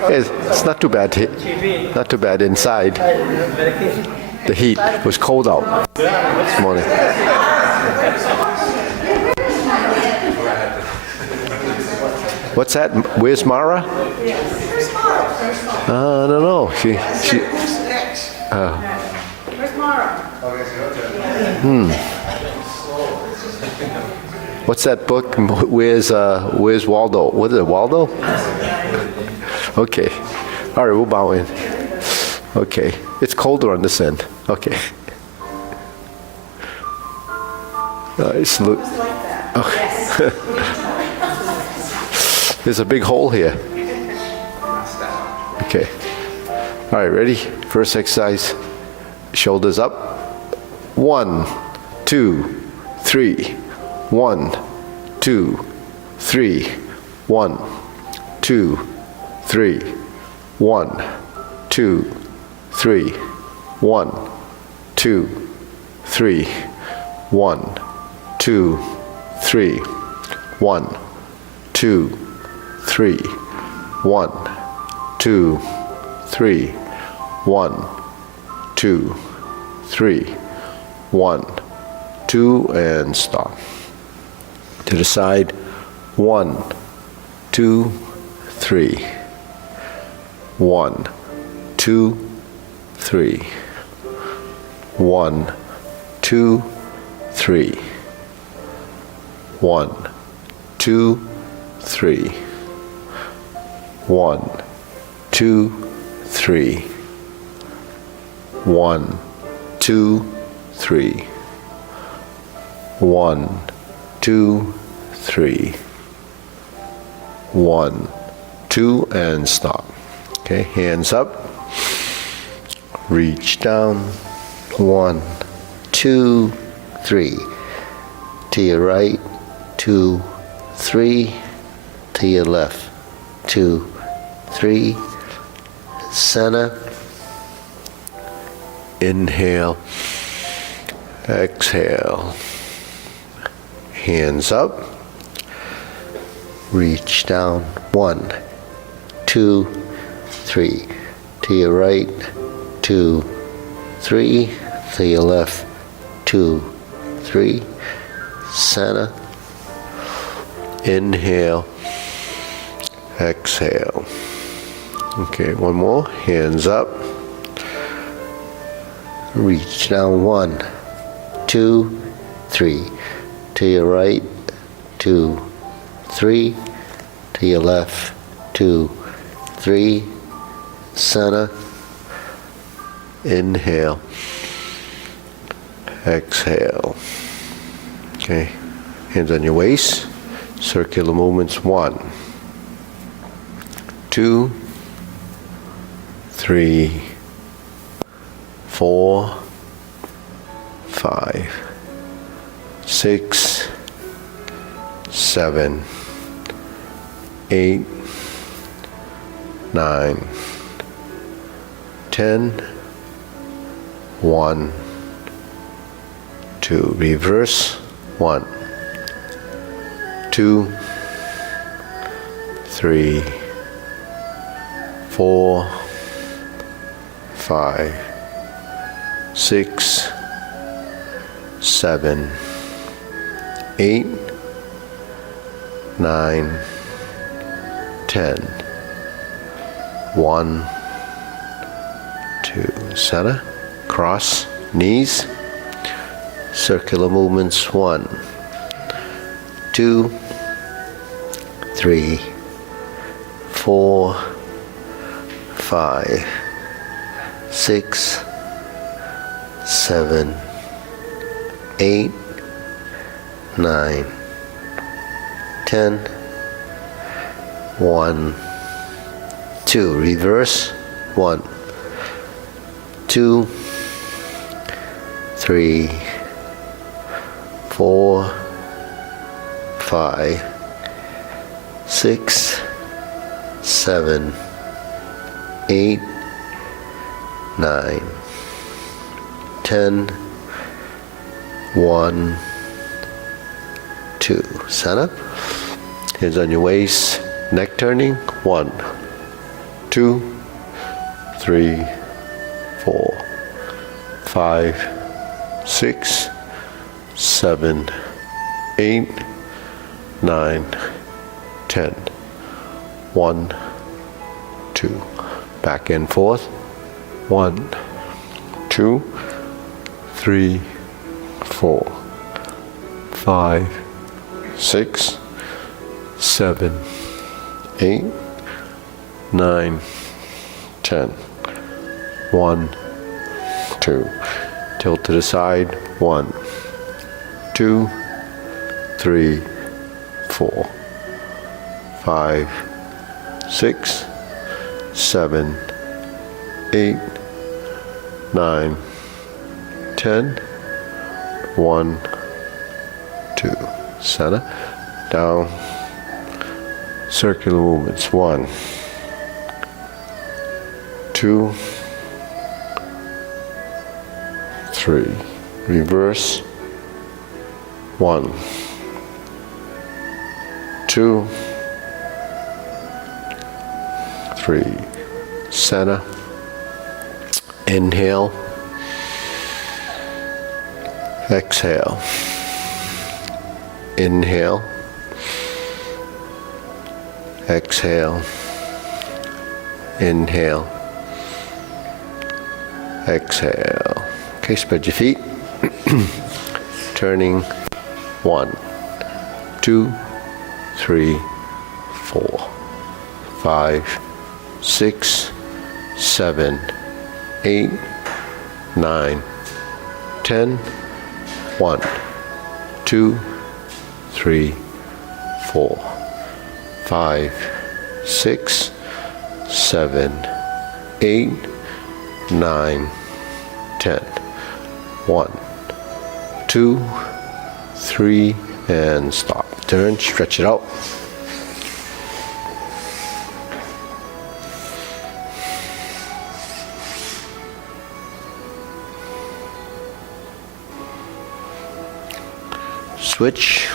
It's not too bad. Not too bad inside. The heat was cold out this morning. What's that? Where's Mara? I don't know. She. Where's Mara? What's that book? Where's Waldo? What is it, Waldo? Okay. All right, we'll bow in. Okay. It's colder on this end. Okay. Salute. Okay. There's a big hole here. Okay. All right, ready? First exercise. Shoulders up. 1, 2, 3. 1, 2, 3. 1, 2, 3. 1, 2, 3. 1, 2, 3. 1, 2, 3. 1, 2, 3. 1, 2, 3. 1, 2, 3. 1, 2, and stop. To the side. 1, 2, 3. 1, 2, 3. 1, 2, 3. 1, 2, 3. 1, 2, 3. 1, 2, 3. 1, 2, 3. 1, 2, and stop. Okay, hands up. Reach down. 1, 2, 3. To your right. 2, 3. To your left. 2, 3. Center. Inhale. Exhale. Hands up. Reach down. 1, 2, 3. To your right. 2, 3. To your left. 2, 3. Center. Inhale. Exhale. Okay, one more. Hands up. Reach down. 1, 2, 3. To your right. 2, 3. To your left. 2, 3. Center. Inhale. Exhale. Okay. Hands on your waist. Circular movements. 1, 2, 3, 4, 5, 6, 7, 8, 9, 10, 1, 2. Reverse. 1, 2, 3, 4, 5, 6, 7, 8, 9, 10. 1, 2. Center. Cross. Knees. Circular movements. 1, 2, 3, 4, 5, 6, 7, 8, 9, 10. 1, 2. Reverse. 1, 2, 3, 4, 5, 6, 7, 8, 9, 10. 1, 2. Center. Hands on your waist. Neck turning. 1, 2, 3, 4, 5, 6, 7, 8, 9, 10. 1, 2. Back and forth. 1, 2, 3, 4, 5, 6, 7, 8, 9, 10. 1, 2. Tilt to the side. 1, 2, 3, 4, 5, 6, 7, 8, 9, 10. 1, 2. Center. Down. Circular movements. 1, 2, 3. Reverse. 1, 2, 3. Center. Inhale. Exhale. Inhale. Exhale. Inhale. Exhale. Okay, spread your feet. Turning. 1, 2, 3, 4, 5, 6, 7, 8, 9, 10. 1, 2, 3, 4, 5, 6, 7, 8, 9, 10. 1, 2, 3, and stop. Turn, stretch it out. Switch.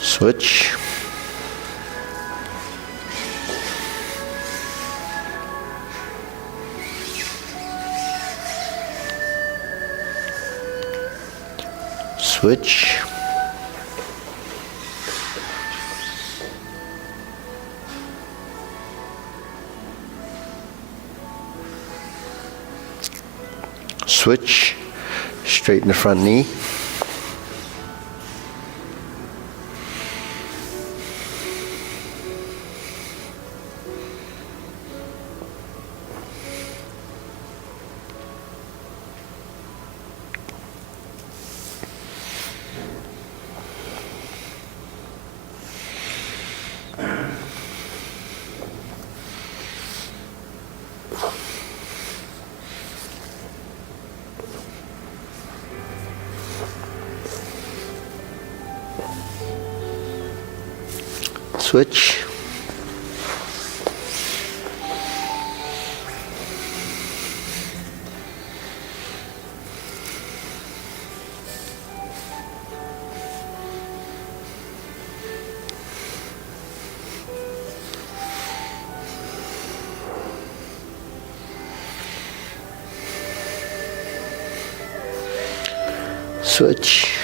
Switch. Switch. Switch. Straighten the front knee. Switch. Switch.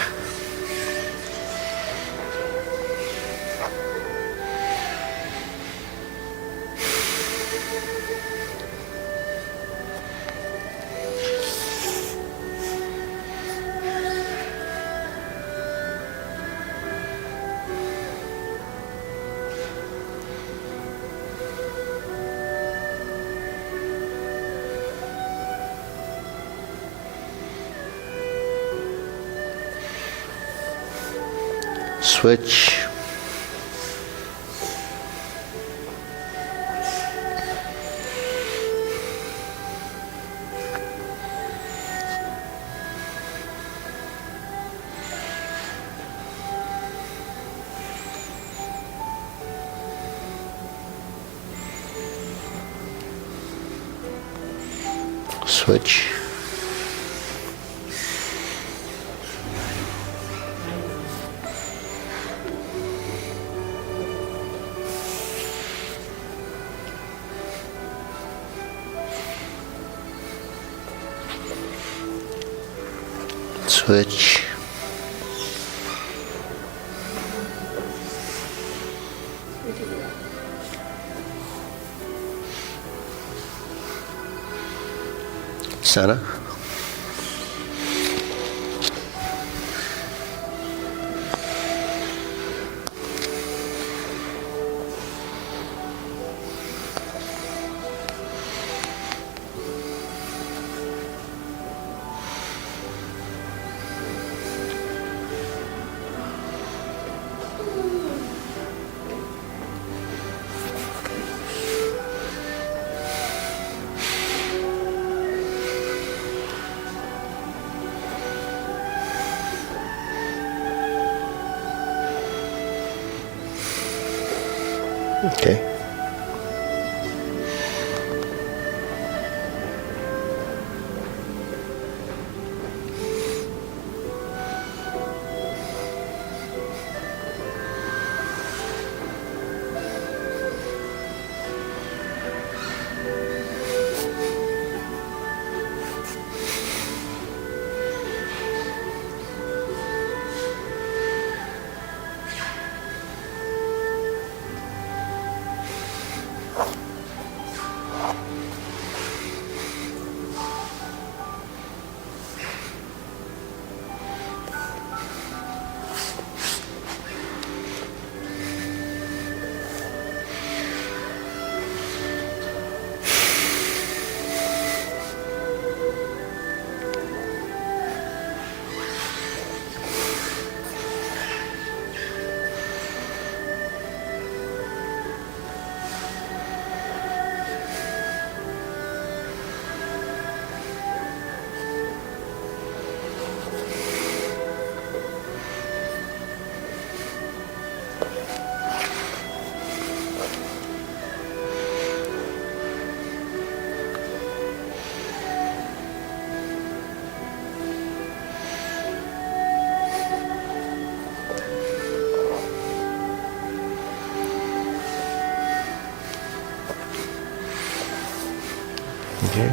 Switch. Switch. Switch. Center. Okay. Okay.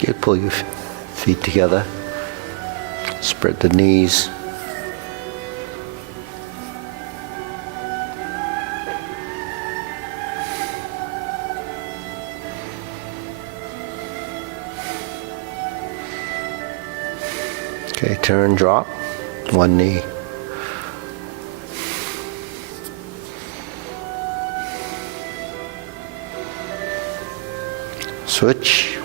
You pull your feet together. Spread the knees. Okay, turn, drop. One knee. Switch.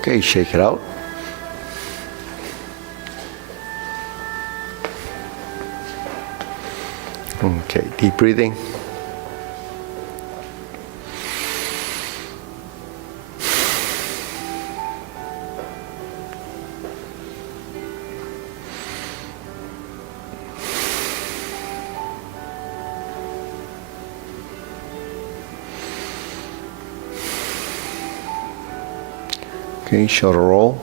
Okay, shake it out. Okay, deep breathing. Okay, shoulder roll.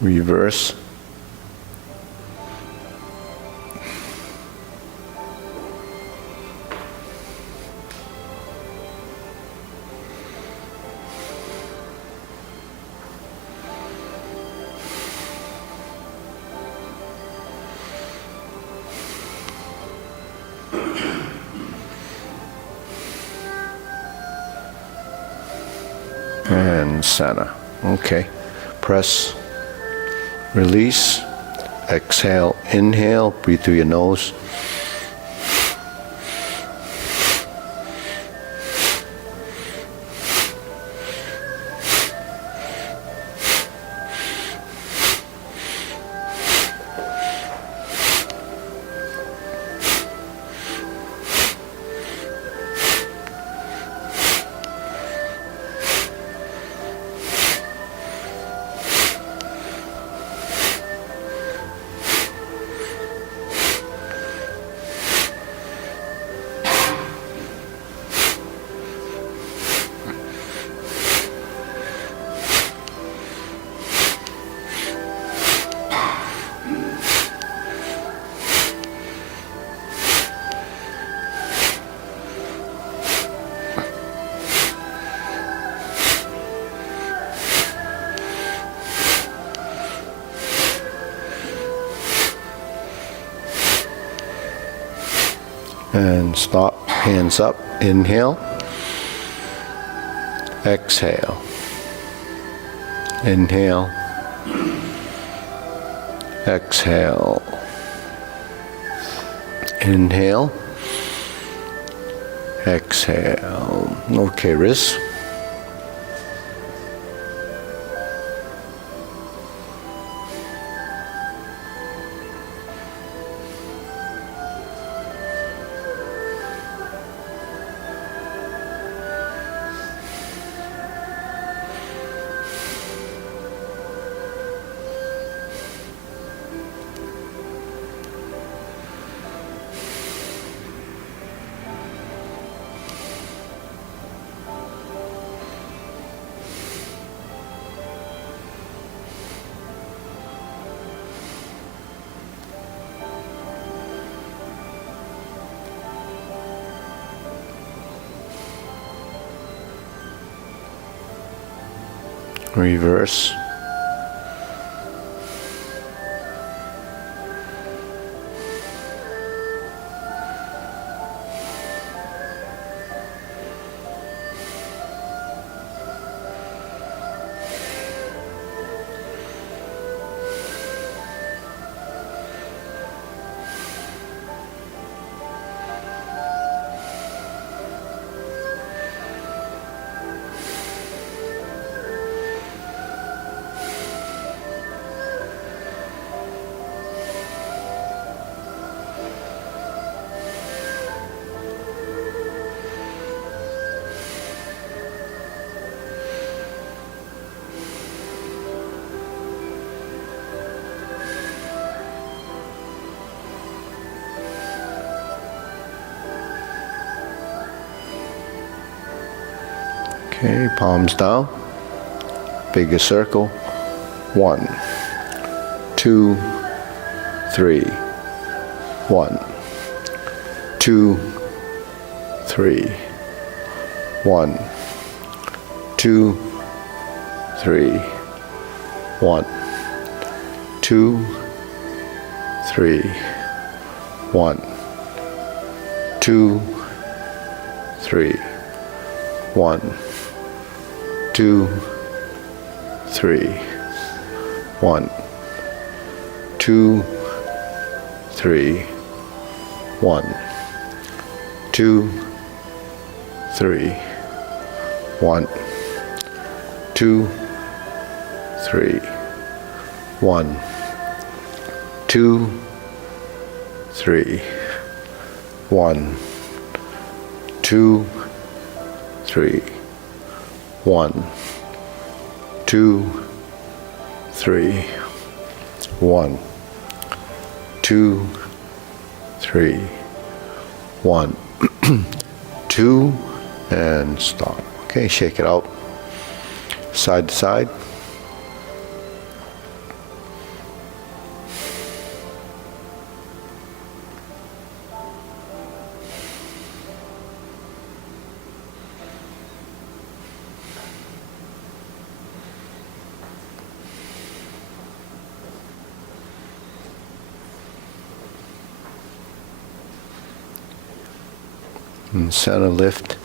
Reverse. And center. Okay. Press. Release. Exhale. Inhale. Breathe through your nose. and stop. Hands up. Inhale. Exhale. Inhale. Exhale. Inhale. Exhale. Okay, wrists. Reverse. Okay, palms down. Bigger circle. 1, 2, 3. 1, 2, 3. 1, 2, 3. 1, 2, 3. 1, 2, 3. 1, 2, 3. 1, 2, 3. 1, 2, 3. 1, 2, 3. 1, 2, 3. 1, 2, 3. 1, 2, 3. 1, 2, 3. 1, 2, and stop. Okay, shake it out. Side to side. And center lift.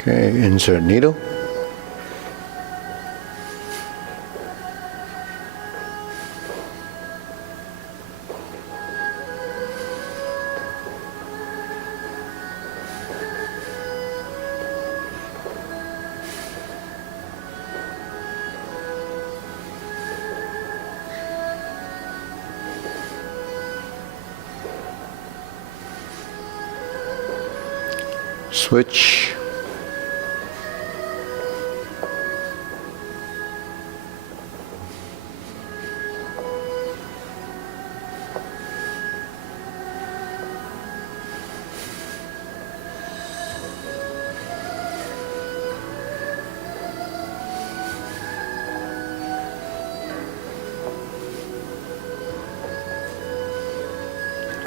Okay, insert needle. Switch.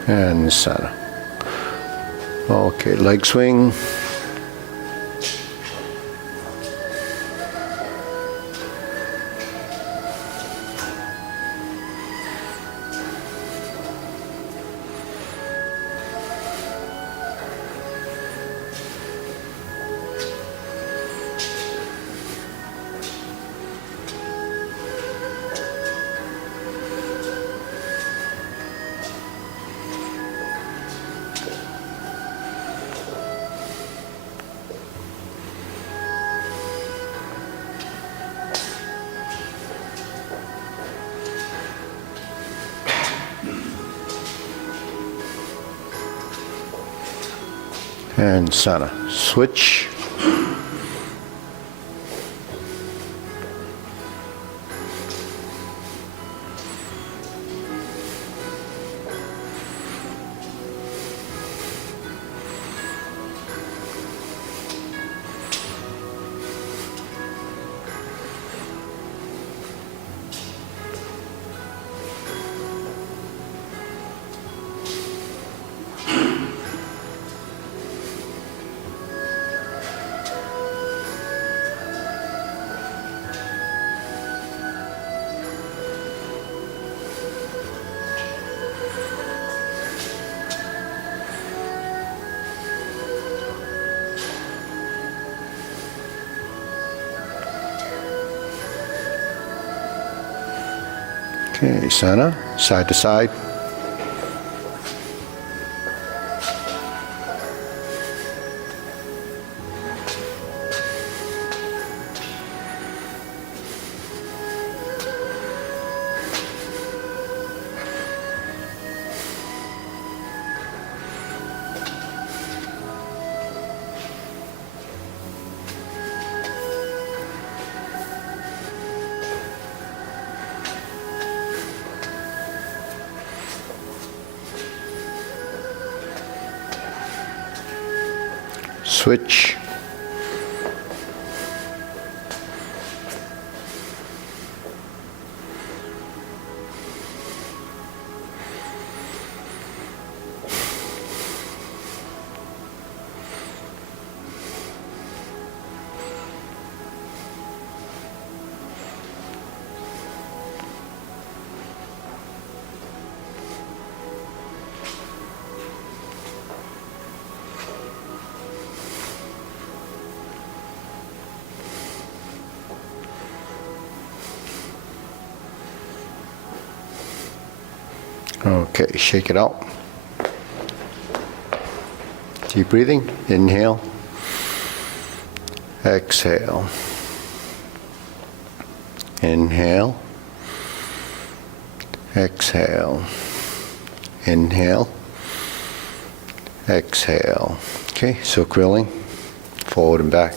and center. Okay, leg swing. And center. Switch. Okay, center, side to side. Switch. Okay, shake it out. Deep breathing. Inhale. Exhale. Inhale. Exhale. Inhale. Exhale. Okay, so grilling. Forward and back.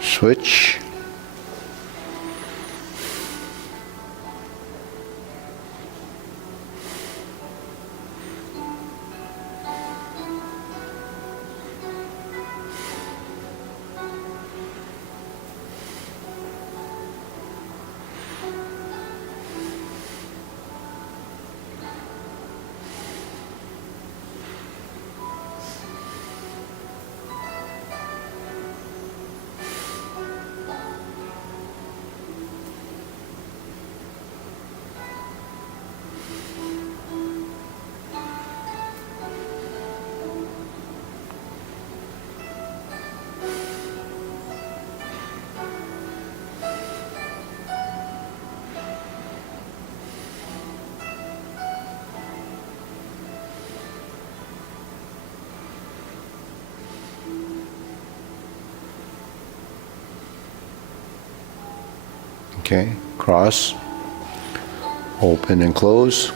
Switch. Okay, cross, open and close.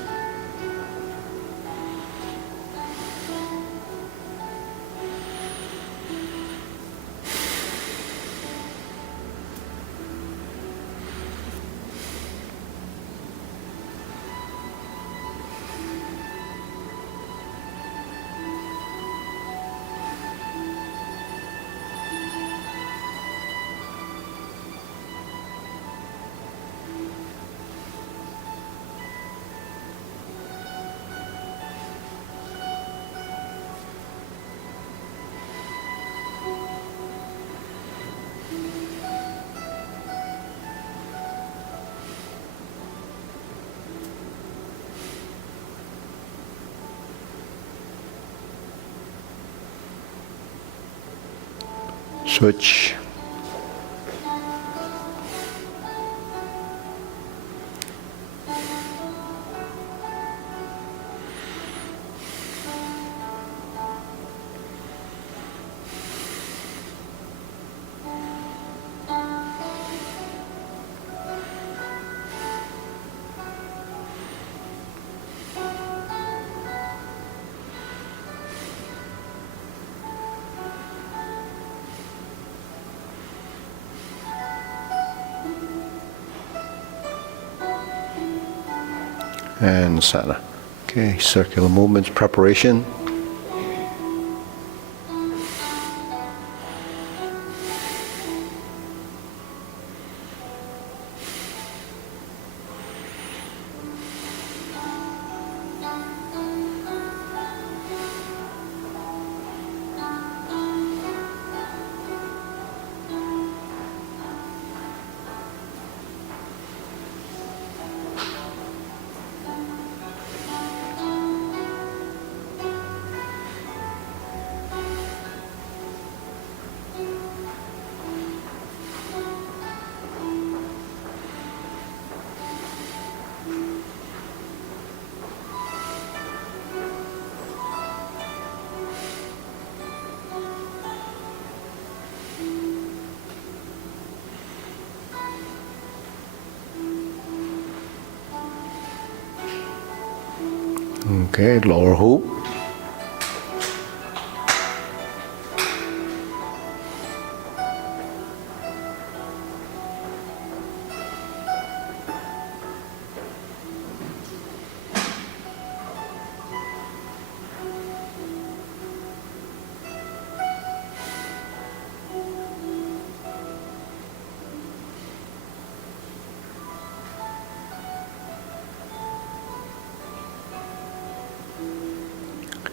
Switch. And sana. Okay, circular movements, preparation. Okay, lower hoop.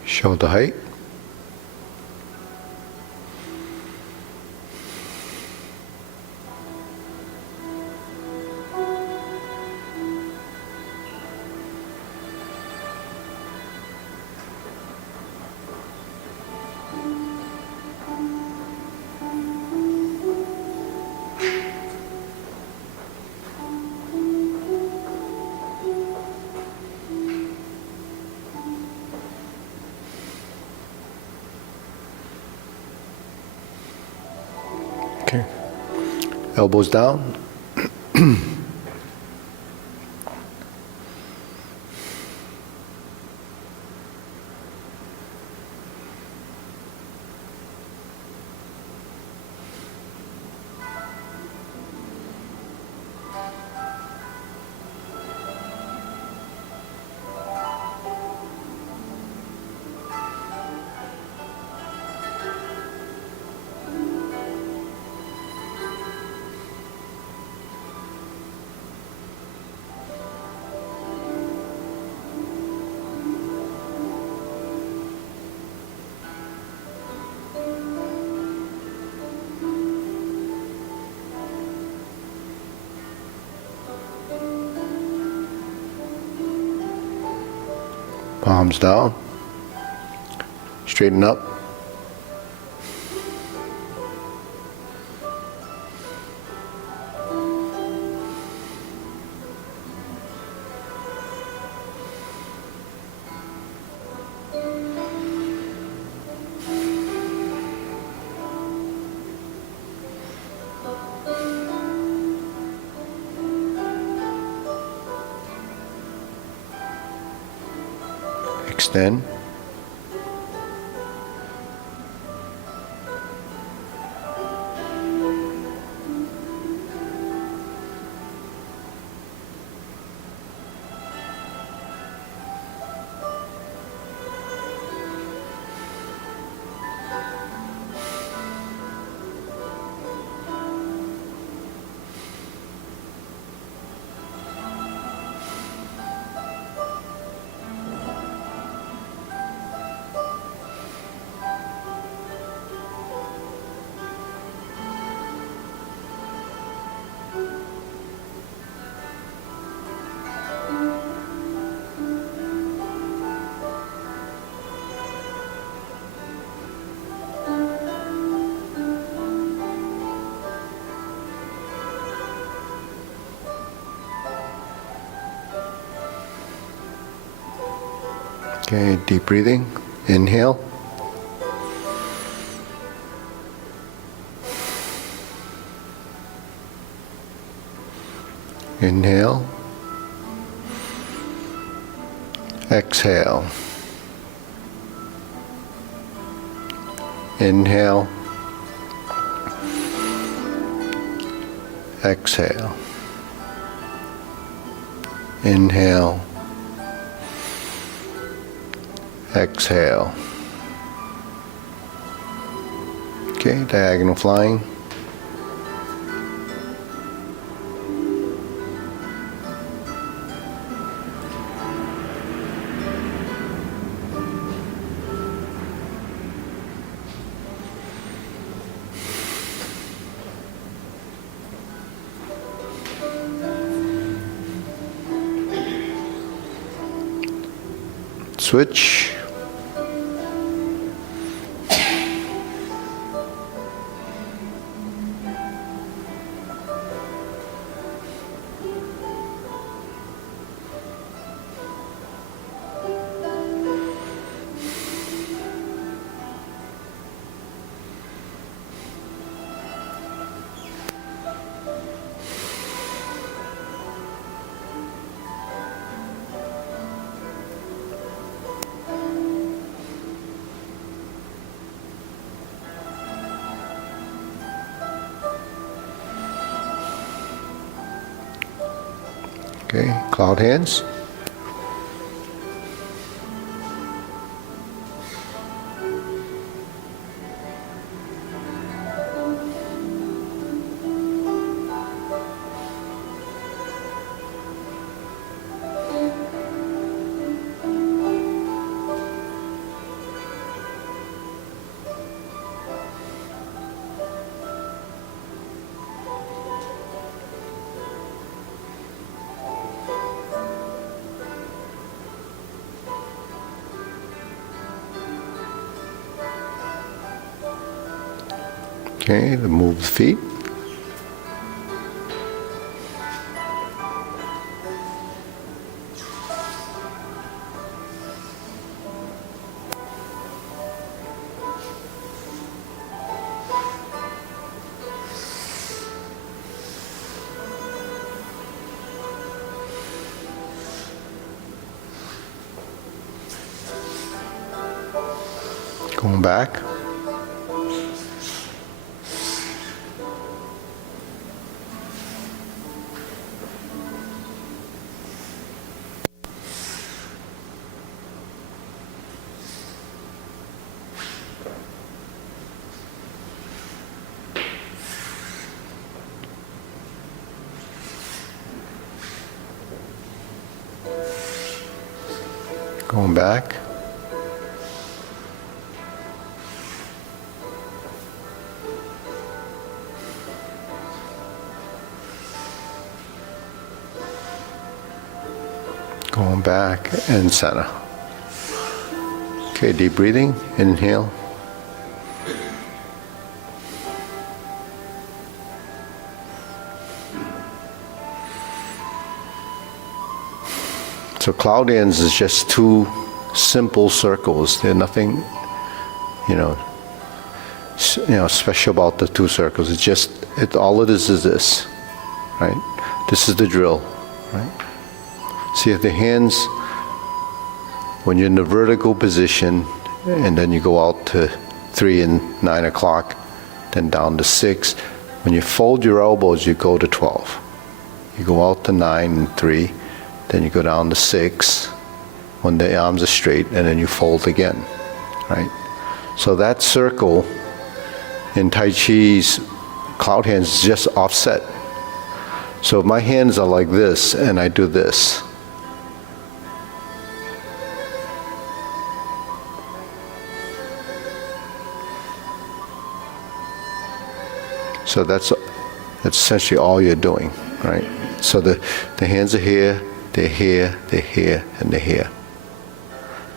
Shoulder height. Okay. Elbows down. Palms down. Straighten up. extend. Okay, deep breathing. Inhale. Inhale. Exhale. Inhale. Exhale. Inhale. Exhale. Okay, diagonal flying. Switch. Okay, cloud hands. Okay, then move the feet. Going back. Going back. Going back and center. Okay, deep breathing. Inhale. So cloud ends is just two simple circles. There's nothing, special about the two circles. It's just, all it is this, right? This is the drill, right? See if the hands when you're in the vertical position, and then you go out to 3 and 9 o'clock, then down to 6. When you fold your elbows, you go to 12. You go out to 9 and 3, then you go down to 6 when the arms are straight, and then you fold again, right? So that circle in Tai Chi's cloud hands is just offset. So if my hands are like this, and I do this, so that's essentially all you're doing, right? So the hands are here, they're here, they're here, and they're here.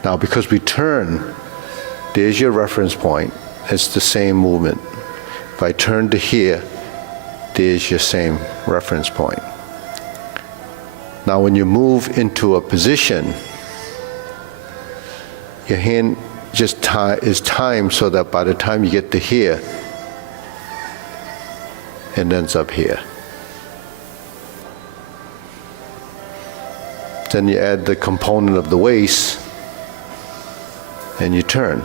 Now because we turn, there's your reference point. It's the same movement. If I turn to here, there's your same reference point. Now when you move into a position, your hand just is timed so that by the time you get to here, it ends up here. Then you add the component of the waist, and you turn.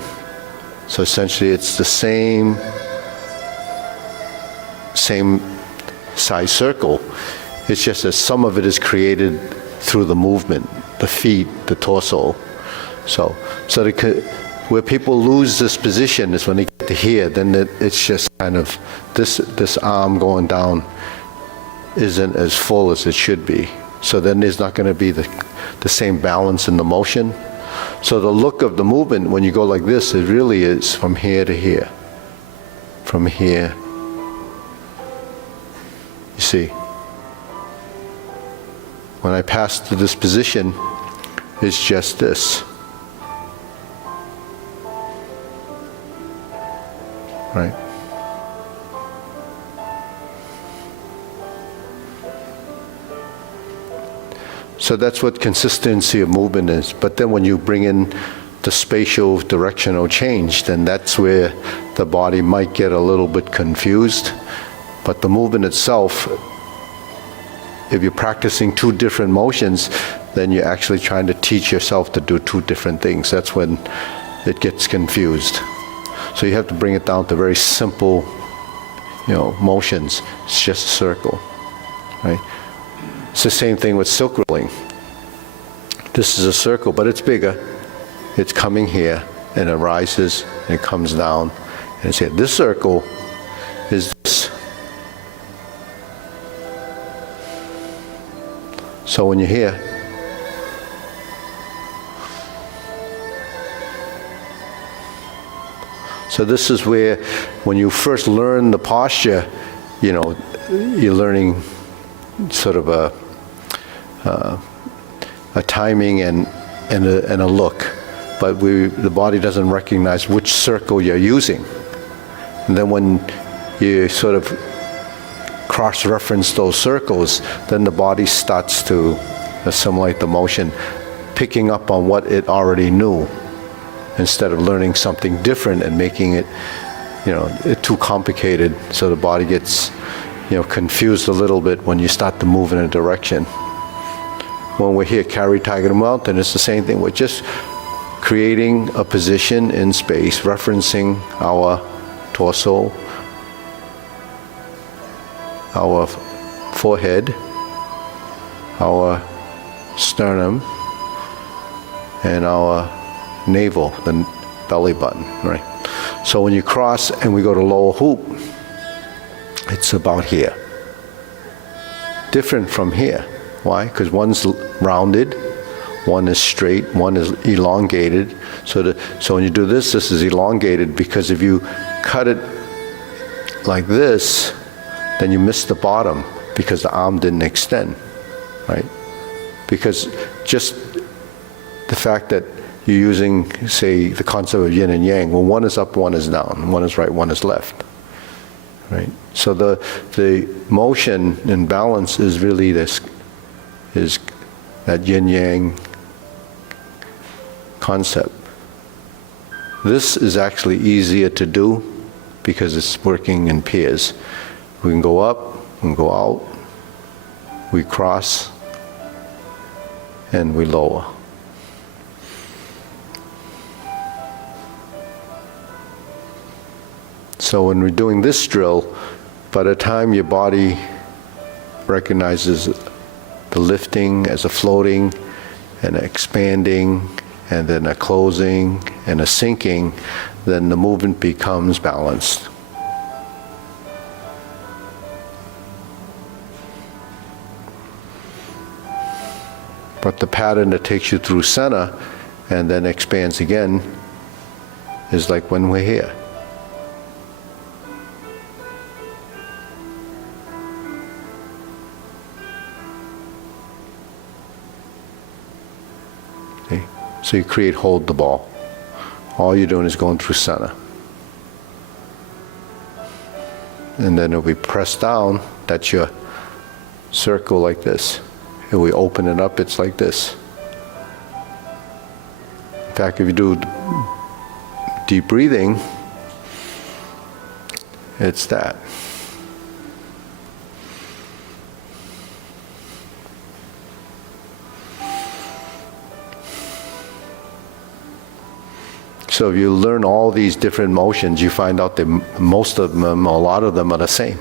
So essentially it's the same size circle. It's just that some of it is created through the movement, the feet, the torso. So where people lose this position is when they get to here, then it's just kind of, this arm going down isn't as full as it should be. So then there's not going to be the same balance in the motion. So the look of the movement, when you go like this, it really is from here to here. From here. You see? When I pass to this position, it's just this. Right? So that's what consistency of movement is. But then when you bring in the spatial directional change, then that's where the body might get a little bit confused. But the movement itself, if you're practicing two different motions, then you're actually trying to teach yourself to do two different things. That's when it gets confused. So you have to bring it down to very simple, motions. It's just a circle, right? It's the same thing with silk rolling. This is a circle, but it's bigger. It's coming here, and it rises, and it comes down, and it's here. This circle is this. So when you're here, so this is where, when you first learn the posture, you're learning sort of a timing and a look, but the body doesn't recognize which circle you're using. And then when you sort of cross-reference those circles, then the body starts to assimilate the motion, picking up on what it already knew, instead of learning something different and making it, too complicated. So the body gets, confused a little bit when you start to move in a direction. When we're here, carry tiger to mountain, it's the same thing. We're just creating a position in space, referencing our torso, our forehead, our sternum, and our navel, the belly button, right? So when you cross and we go to lower hoop, it's about here. Different from here. Why? Because one's rounded, one is straight, one is elongated. So when you do this is elongated, because if you cut it like this, then you miss the bottom because the arm didn't extend, right? Because just the fact that you're using, say, the concept of yin and yang, well, one is up, one is down, one is right, one is left, right? So the motion and balance is really is that yin-yang concept. This is actually easier to do because it's working in pairs. We can go up, we can go out, we cross, and we lower. So when we're doing this drill, by the time your body recognizes the lifting as a floating and expanding and then a closing and a sinking, then the movement becomes balanced. But the pattern that takes you through center and then expands again is like when we're here. See? So you create hold the ball. All you're doing is going through center. And then if we press down, that's your circle like this. If we open it up, it's like this. In fact, if you do deep breathing, it's that. So if you learn all these different motions, you find out that most of them, a lot of them are the same.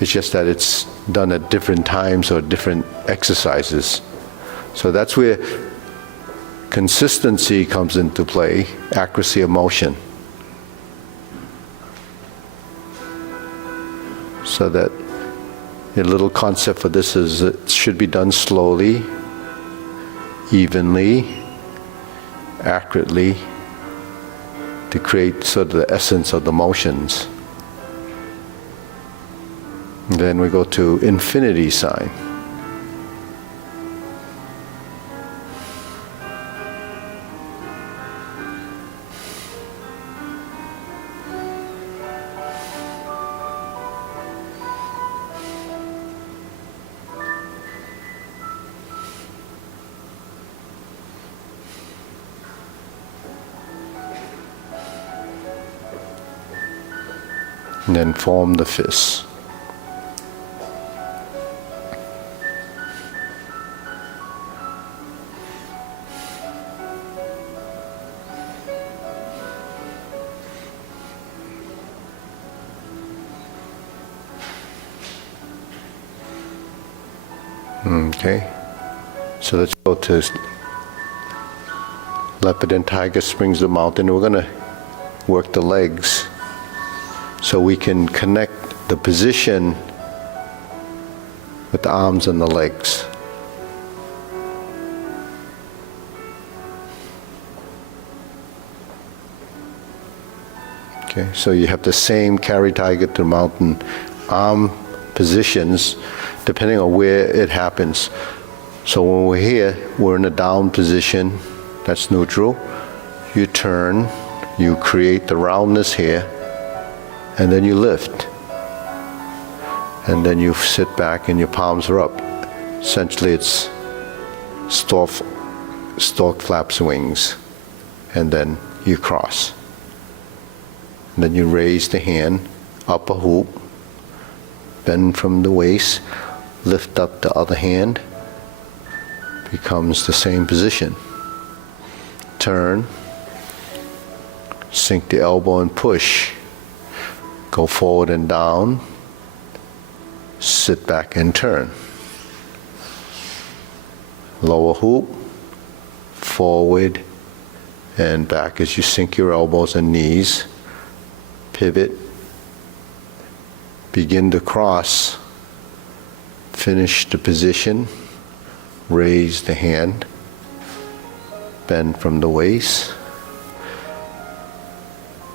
It's just that it's done at different times or different exercises. So that's where consistency comes into play, accuracy of motion. So that a little concept for this is it should be done slowly, evenly, accurately, to create sort of the essence of the motions. And then we go to infinity sign. And then form the fists. Okay, so let's go to leopard and tiger springs the mountain. We're going to work the legs so we can connect the position with the arms and the legs. Okay, so you have the same carry tiger to mountain arm positions depending on where it happens. So when we're here, we're in a down position, that's neutral. You turn, you create the roundness here, and then you lift. And then you sit back and your palms are up. Essentially it's stork flaps wings. And then you cross. And then you raise the hand, up a hoop, bend from the waist, lift up the other hand, becomes the same position. Turn, sink the elbow and push. Go forward and down, sit back and turn. Lower hoop, forward and back as you sink your elbows and knees. Pivot, begin to cross, finish the position, raise the hand, bend from the waist,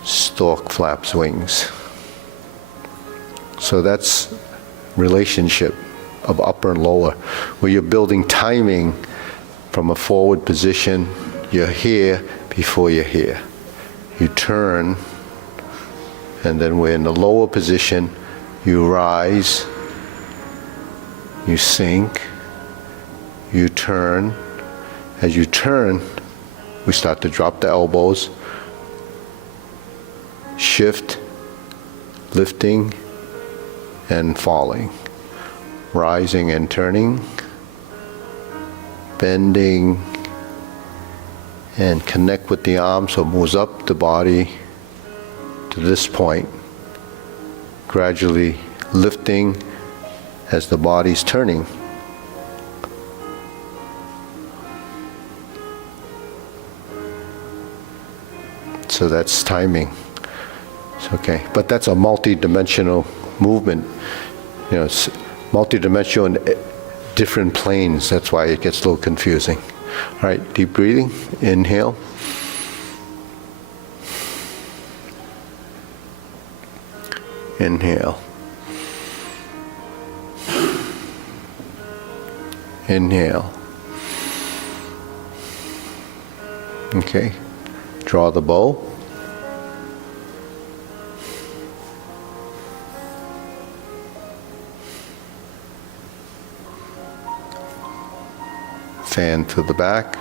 stork flaps wings. So that's relationship of upper and lower, where you're building timing from a forward position. You're here before you're here. You turn, and then we're in the lower position. You rise, you sink, you turn. As you turn, we start to drop the elbows, shift, lifting, and falling, rising and turning, bending, and connect with the arms so it moves up the body to this point, gradually lifting as the body's turning. So that's timing. It's okay. But that's a multi-dimensional movement. You know, it's multi-dimensional in different planes. That's why it gets a little confusing. All right, deep breathing. Inhale. Inhale. Inhale. Okay. Draw the bow. Fan to the back.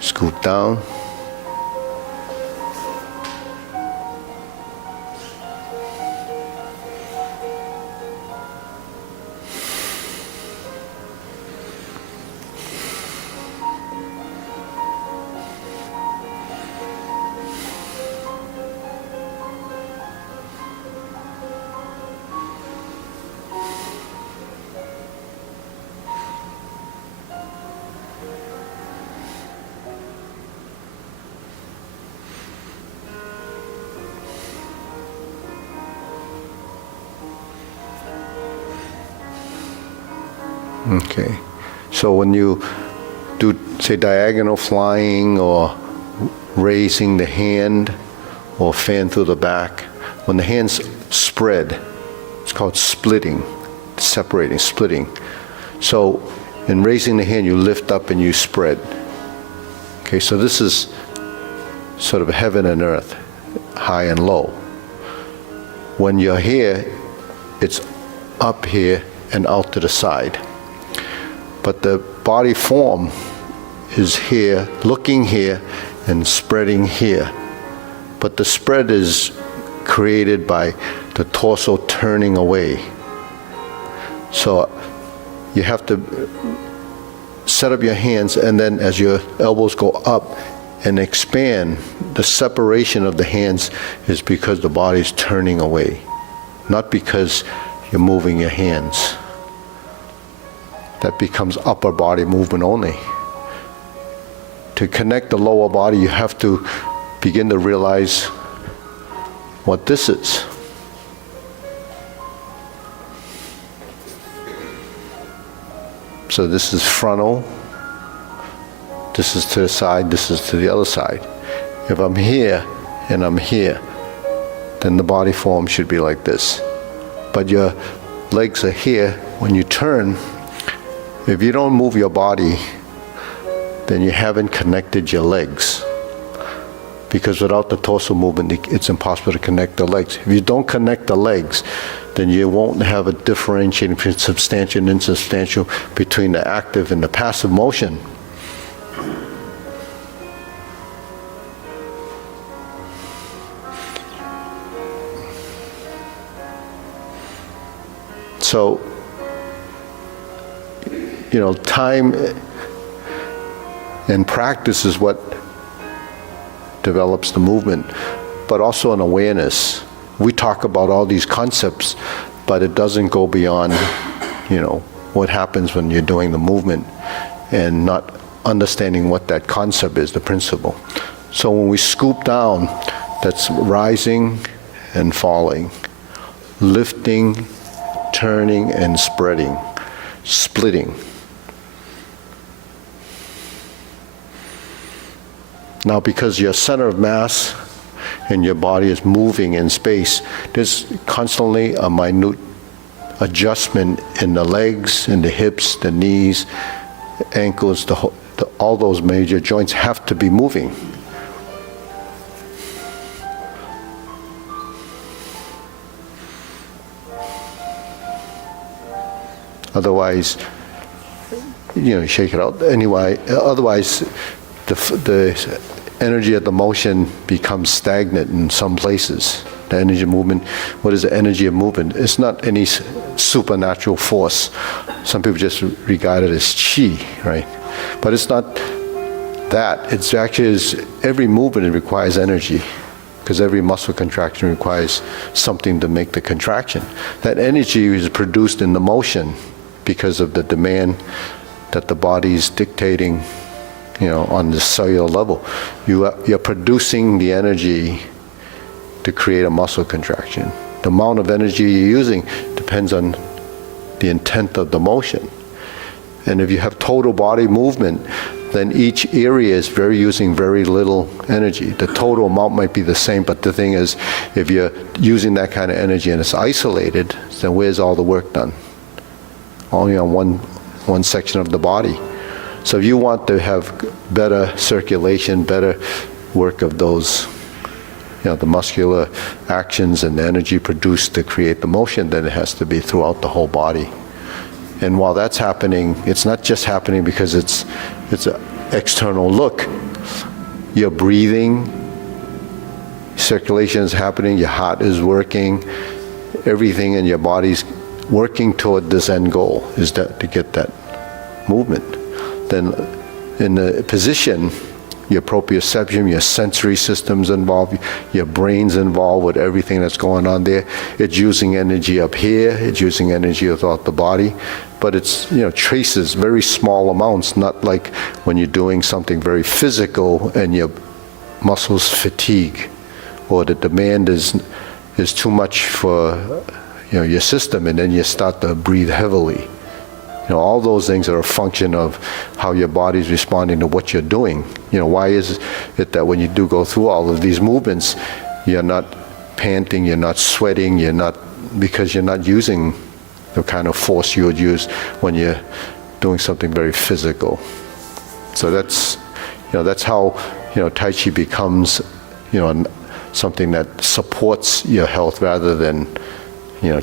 Scoop down. Okay, so when you do, say, diagonal flying or raising the hand or fan through the back, when the hands spread, it's called splitting, separating, splitting. So in raising the hand, you lift up and you spread. Okay, so this is sort of heaven and earth, high and low. When you're here, it's up here and out to the side. But the body form is here, looking here, and spreading here. But the spread is created by the torso turning away. So you have to set up your hands, and then as your elbows go up and expand, the separation of the hands is because the body's turning away, not because you're moving your hands. That becomes upper body movement only. To connect the lower body, you have to begin to realize what this is. So this is frontal, this is to the side, this is to the other side. If I'm here and I'm here, then the body form should be like this. But your legs are here. When you turn, if you don't move your body, then you haven't connected your legs. Because without the torso movement, it's impossible to connect the legs. If you don't connect the legs, then you won't have a differentiating between substantial and insubstantial, between the active and the passive motion. So, you know, time and practice is what develops the movement, but also an awareness. We talk about all these concepts, but it doesn't go beyond, you know, what happens when you're doing the movement and not understanding what that concept is, the principle. So when we scoop down, that's rising and falling, lifting, turning and spreading, splitting. Now, because your center of mass and your body is moving in space, there's constantly a minute adjustment in the legs, in the hips, the knees, ankles, all those major joints have to be moving. Otherwise, you know, shake it out. Anyway, otherwise, the energy of the motion becomes stagnant in some places. The energy of movement, what is the energy of movement? It's not any supernatural force. Some people just regard it as chi, right? But it's not that. It's actually, every movement requires energy. because every muscle contraction requires something to make the contraction. That energy is produced in the motion because of the demand that the body is dictating, on the cellular level. You're producing the energy to create a muscle contraction. The amount of energy you're using depends on the intent of the motion. And if you have total body movement, then each area is using very little energy. The total amount might be the same, but the thing is, if you're using that kind of energy and it's isolated, then where's all the work done? Only on one section of the body. So if you want to have better circulation, better work of those, the muscular actions and the energy produced to create the motion, then it has to be throughout the whole body. And while that's happening, it's not just happening because it's an external look. You're breathing, circulation is happening, your heart is working, everything in your body's working toward this end goal, is that to get that movement. Then in the position, your proprioception, your sensory system's involved, your brain's involved with everything that's going on there. It's using energy up here, it's using energy throughout the body, but it's, traces, very small amounts, not like when you're doing something very physical and your muscles fatigue, or the demand is too much for, your system, and then you start to breathe heavily. All those things are a function of how your body's responding to what you're doing. Why is it that when you do go through all of these movements, you're not panting, you're not sweating, because you're not using the kind of force you would use when you're doing something very physical. So that's how, Tai Chi becomes, something that supports your health rather than,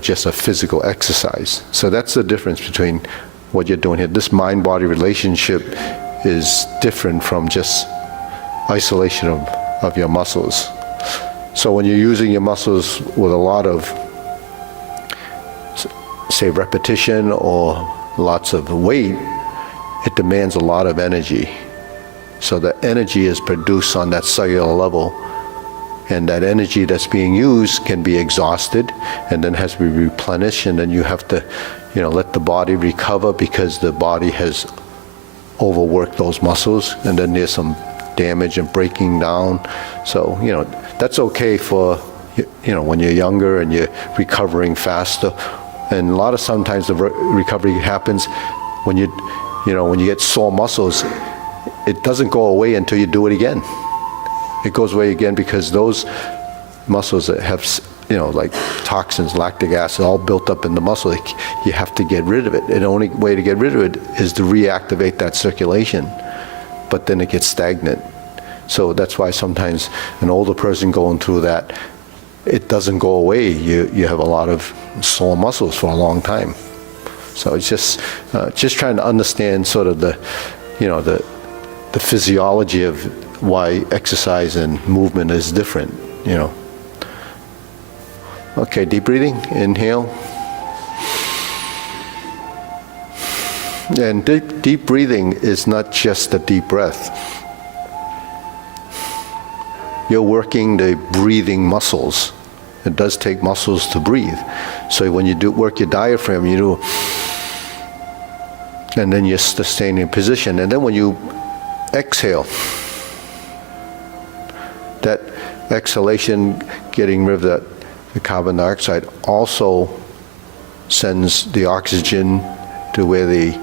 just a physical exercise. So that's the difference between what you're doing here. This mind-body relationship is different from just isolation of your muscles. So when you're using your muscles with a lot of, say, repetition or lots of weight, it demands a lot of energy. So the energy is produced on that cellular level, and that energy that's being used can be exhausted and then has to be replenished, and then you have to let the body recover because the body has overworked those muscles, and then there's some damage and breaking down. So, that's okay for, when you're younger and you're recovering faster. And a lot of sometimes the recovery happens when you get sore muscles. It doesn't go away until you do it again. It goes away again because those muscles that have, like toxins, lactic acid, all built up in the muscle, you have to get rid of it. And the only way to get rid of it is to reactivate that circulation, but then it gets stagnant. So that's why sometimes an older person going through that, it doesn't go away. You have a lot of sore muscles for a long time. So it's just trying to understand sort of the physiology of why exercise and movement is different, Okay, deep breathing, inhale. And deep breathing is not just a deep breath. You're working the breathing muscles. It does take muscles to breathe. So when you work your diaphragm, you do, and then you're sustaining position. And then when you exhale, that exhalation, getting rid of the carbon dioxide, also sends the oxygen to where the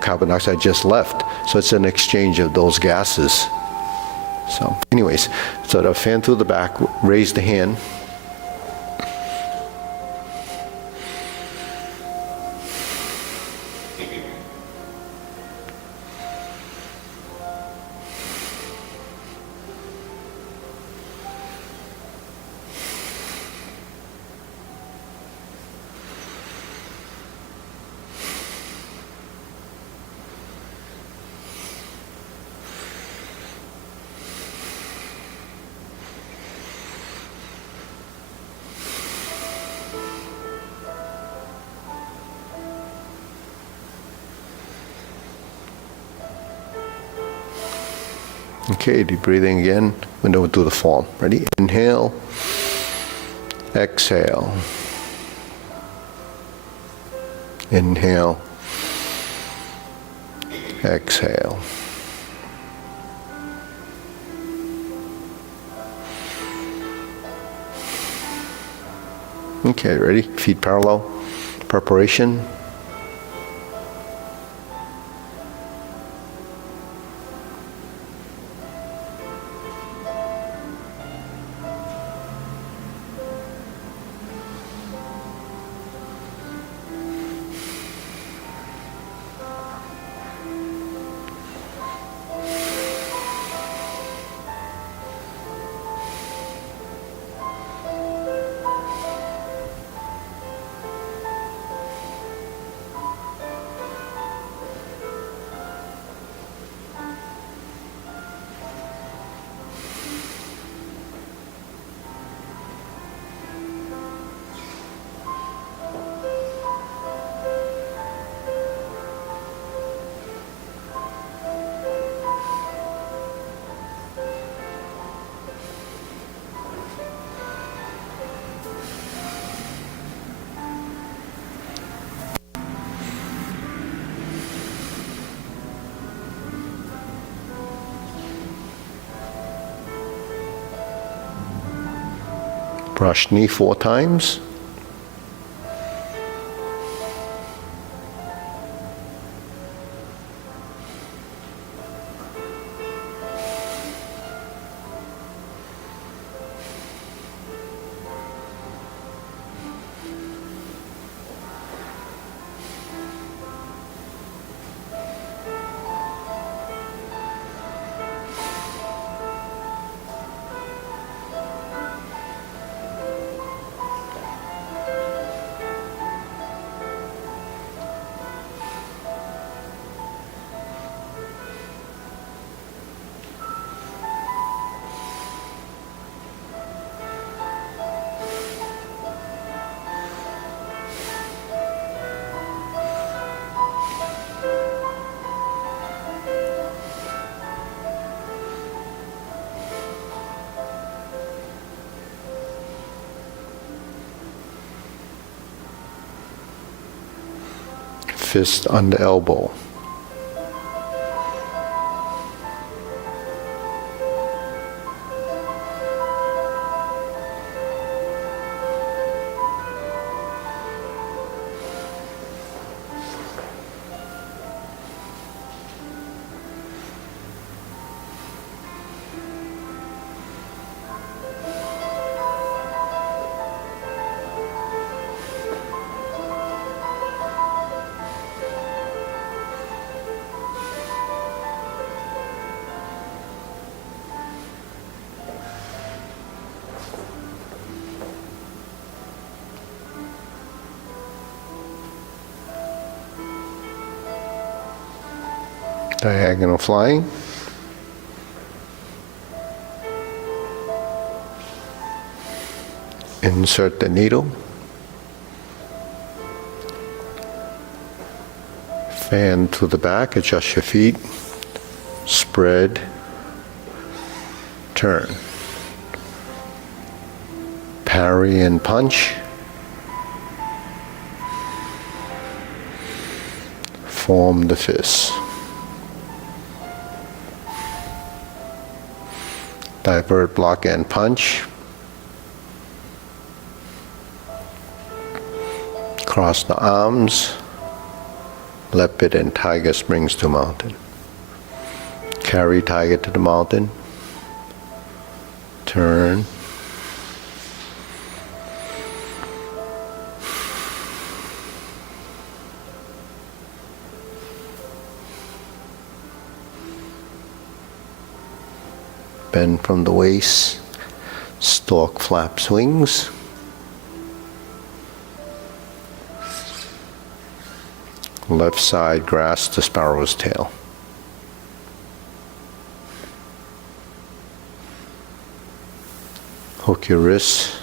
carbon dioxide just left. So it's an exchange of those gases. So anyways, so the fan through the back, raise the hand. Okay, deep breathing again. And then we'll do the form. Ready? Inhale. Exhale. Inhale. Exhale. Okay, ready? Feet parallel. Preparation. Brush knee 4 times. Fist under elbow. Diagonal flying. Insert the needle. Fan to the back, adjust your feet. Spread. Turn. Parry and punch. Form the fist. Divert, block, and punch. Cross the arms. Leopard and tiger springs to mountain. Carry tiger to the mountain. Turn. Bend from the waist, stork flaps wings. Left side grasp the sparrow's tail. Hook your wrists.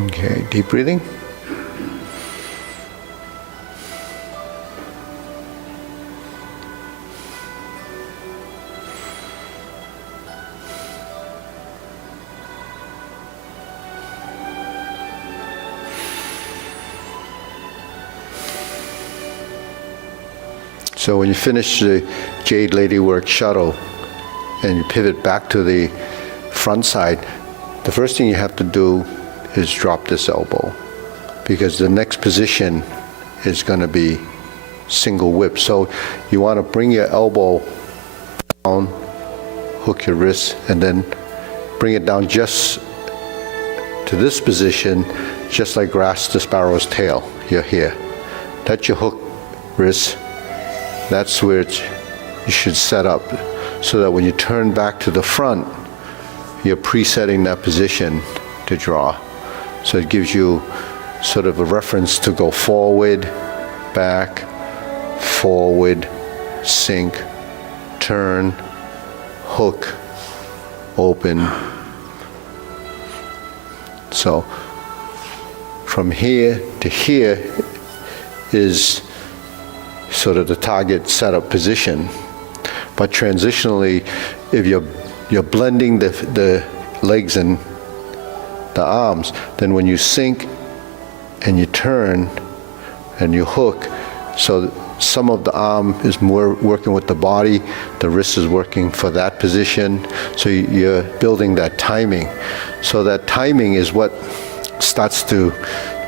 Okay, deep breathing. So when you finish the Jade Ladywork shuttle and you pivot back to the front side, the first thing you have to do is drop this elbow, because the next position is going to be single whip. So you want to bring your elbow down, hook your wrist, and then bring it down just to this position, just like grasp the sparrow's tail. You're here. That's your hook wrist. That's where you should set up, so that when you turn back to the front, you're presetting that position to draw. So it gives you sort of a reference to go forward, back, forward, sink, turn, hook, open. So from here to here is sort of the target setup position. But transitionally, if you're blending the legs and the arms, then when you sink and you turn and you hook, so some of the arm is more working with the body, the wrist is working for that position, so you're building that timing. So that timing is what starts to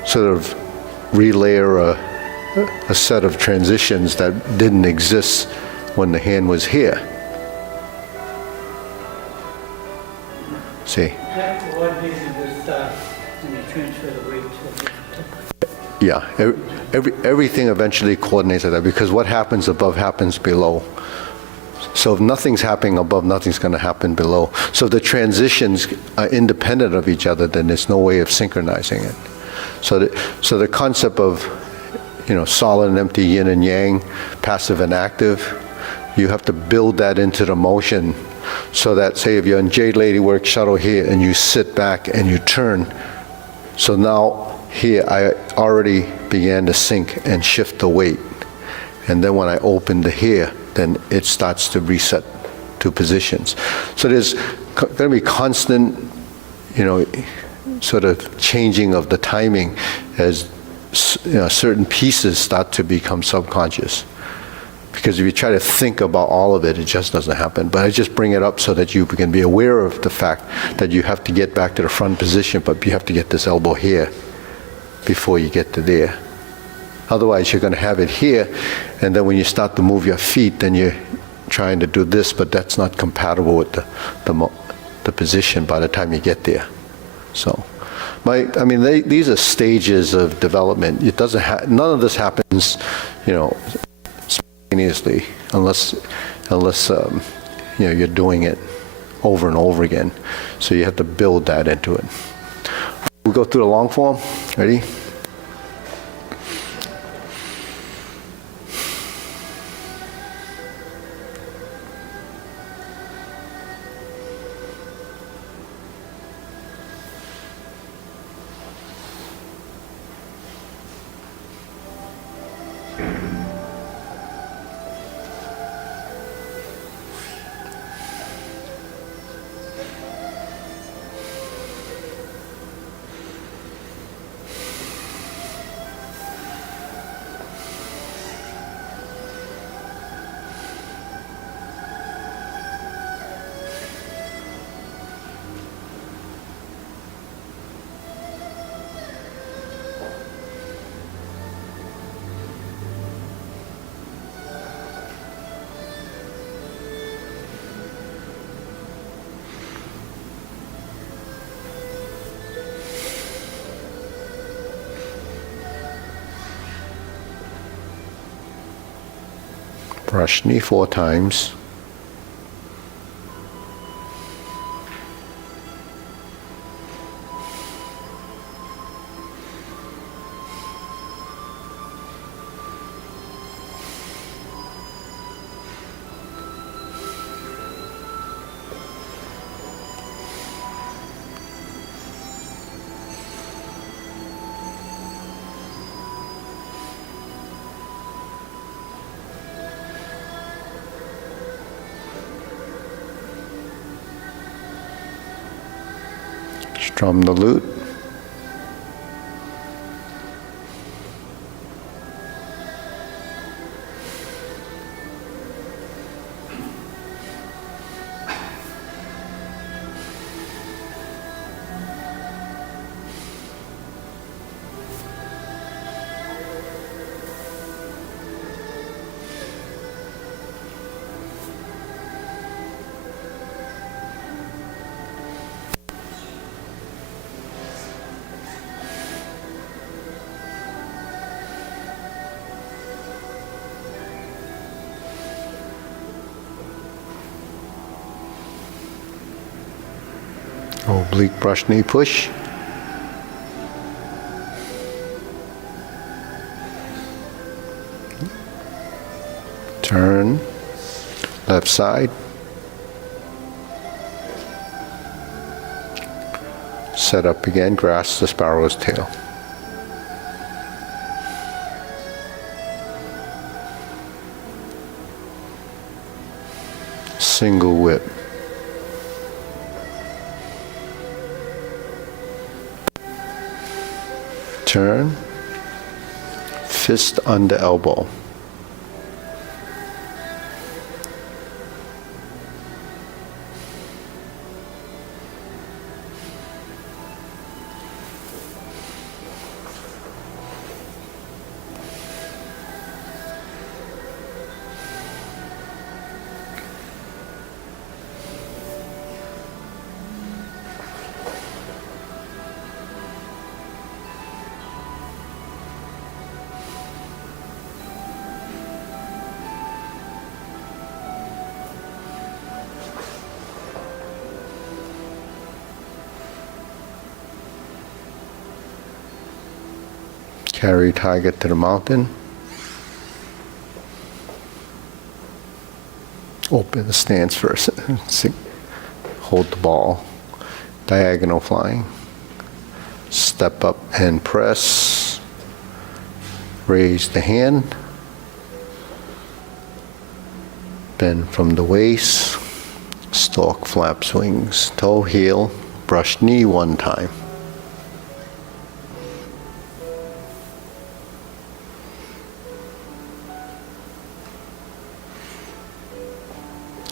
sort of relayer a set of transitions that didn't exist when the hand was here. See? That coordinated with when you transfer the weight to. Yeah, everything eventually coordinates like that, because what happens above happens below. So if nothing's happening above, nothing's going to happen below. So if the transitions are independent of each other, then there's no way of synchronizing it. So the concept of, solid and empty, yin and yang, passive and active, you have to build that into the motion, so that, say, if you're in Jade Ladywork shuttle here and you sit back and you turn, so now here I already began to sink and shift the weight. And then when I open the here, then it starts to reset to positions. So there's going to be constant, sort of changing of the timing as certain pieces start to become subconscious. Because if you try to think about all of it, it just doesn't happen. But I just bring it up so that you can be aware of the fact that you have to get back to the front position, but you have to get this elbow here before you get to there. Otherwise, you're going to have it here, and then when you start to move your feet, then you're trying to do this, but that's not compatible with the position by the time you get there. So, these are stages of development. It doesn't. None of this happens, spontaneously, unless you're doing it over and over again. So you have to build that into it. We'll go through the long form. Ready? Brush knee 4 times. Strum the lute. Oblique brush knee push. Turn, left side. Set up again, grasp the sparrow's tail. Single whip. Turn, fist under elbow. Carry tiger to the mountain. Open the stance first. Hold the ball. Diagonal flying. Step up and press. Raise the hand. Bend from the waist. Stalk, flap, swings. Toe, heel. Brush knee one time.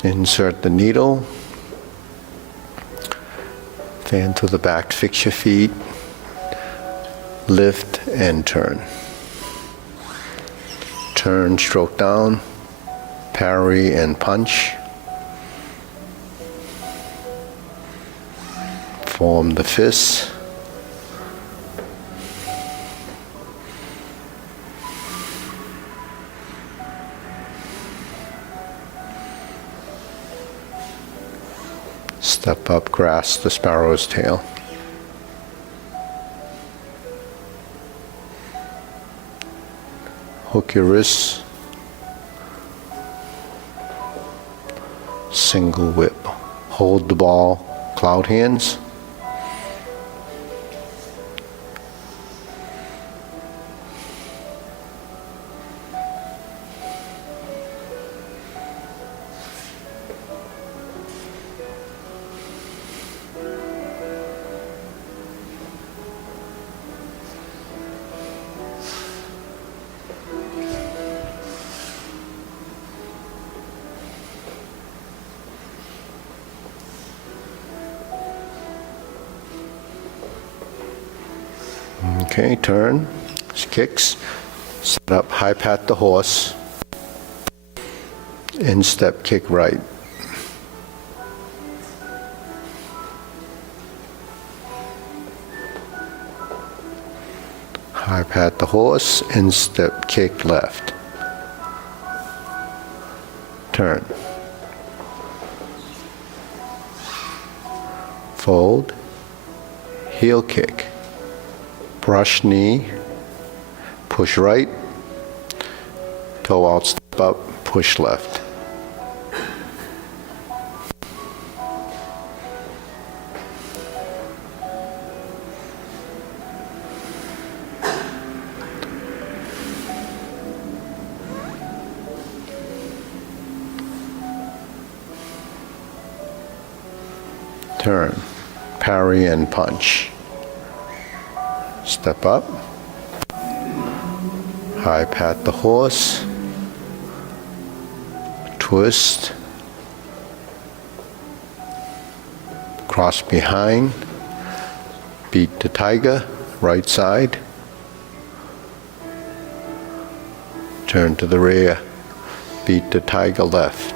Insert the needle, fan to the back, fix your feet, lift and turn. Turn, stroke down, parry and punch. Form the fist. Step up, grasp the sparrow's tail. Hook your wrists. Single whip. Hold the ball, cloud hands. Okay, turn, kicks, set up, high pat the horse, instep, kick right. High pat the horse, instep, kick left. Turn. Fold, heel kick. Brush knee, push right, toe out, step up, push left. Turn. parry and punch. Step up. High pat the horse. Twist. Cross behind. Beat the tiger, right side. Turn to the rear. Beat the tiger left.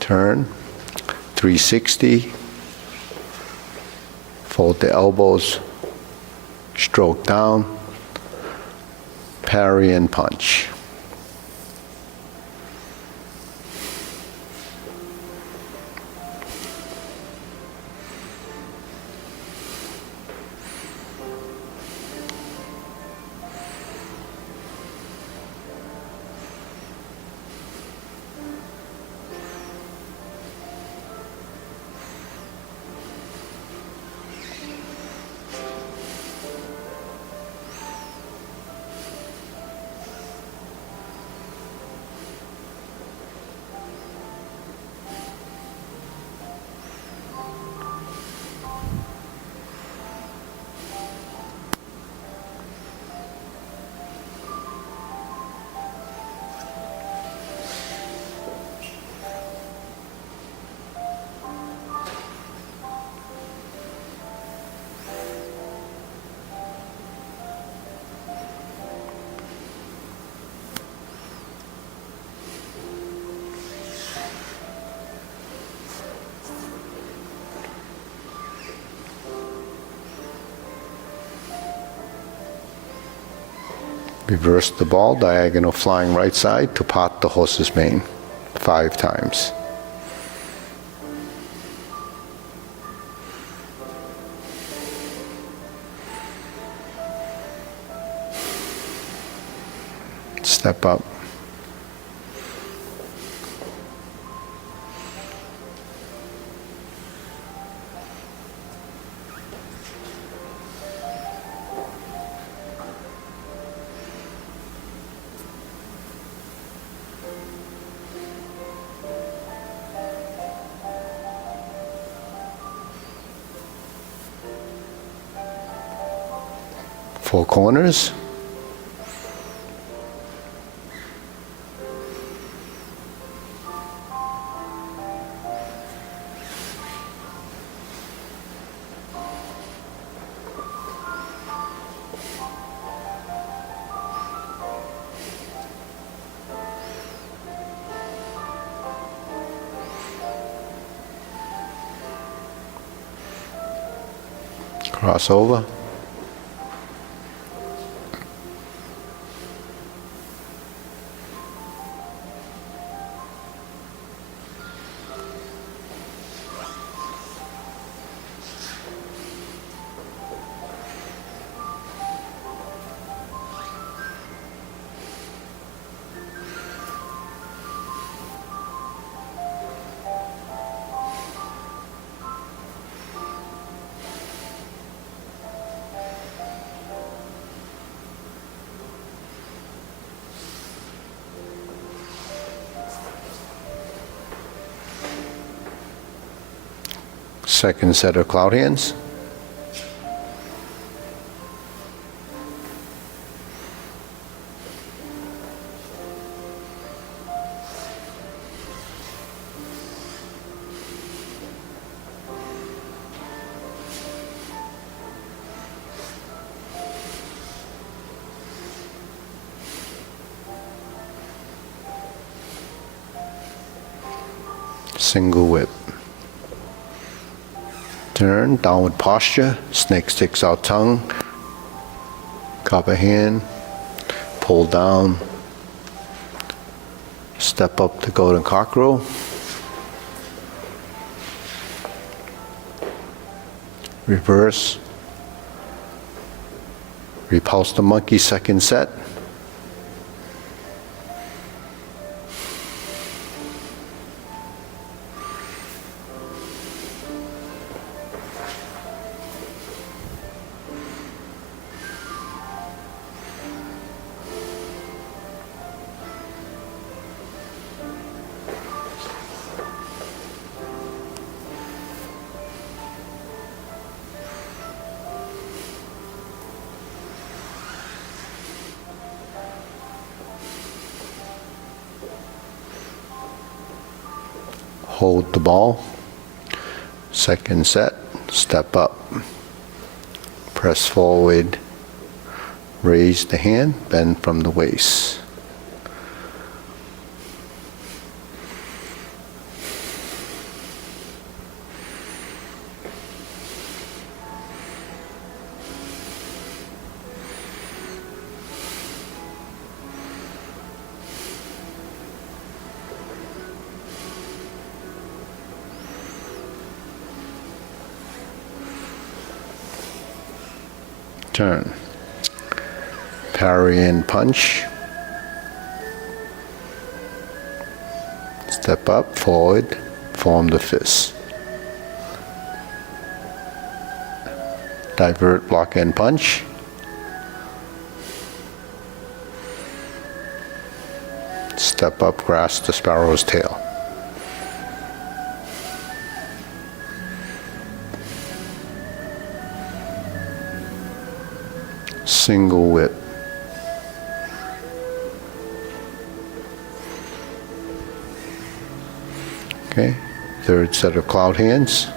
Turn, 360, fold the elbows, stroke down, parry and punch. Reverse the ball, diagonal flying right side to pot the horse's mane 5 times. Step up. Four corners. Cross over. Second set of cloud hands. Single whip. Turn, downward posture, snake sticks out tongue, cup a hand, pull down, step up to golden cockerel, reverse, repulse the monkey, second set. hold the ball. Second set, step up. Press forward, raise the hand, bend from the waist. Turn. Parry and punch. Step up, forward, form the fist. Divert, block and punch. Step up, grasp the sparrow's tail. Single whip. Okay, third set of cloud hands.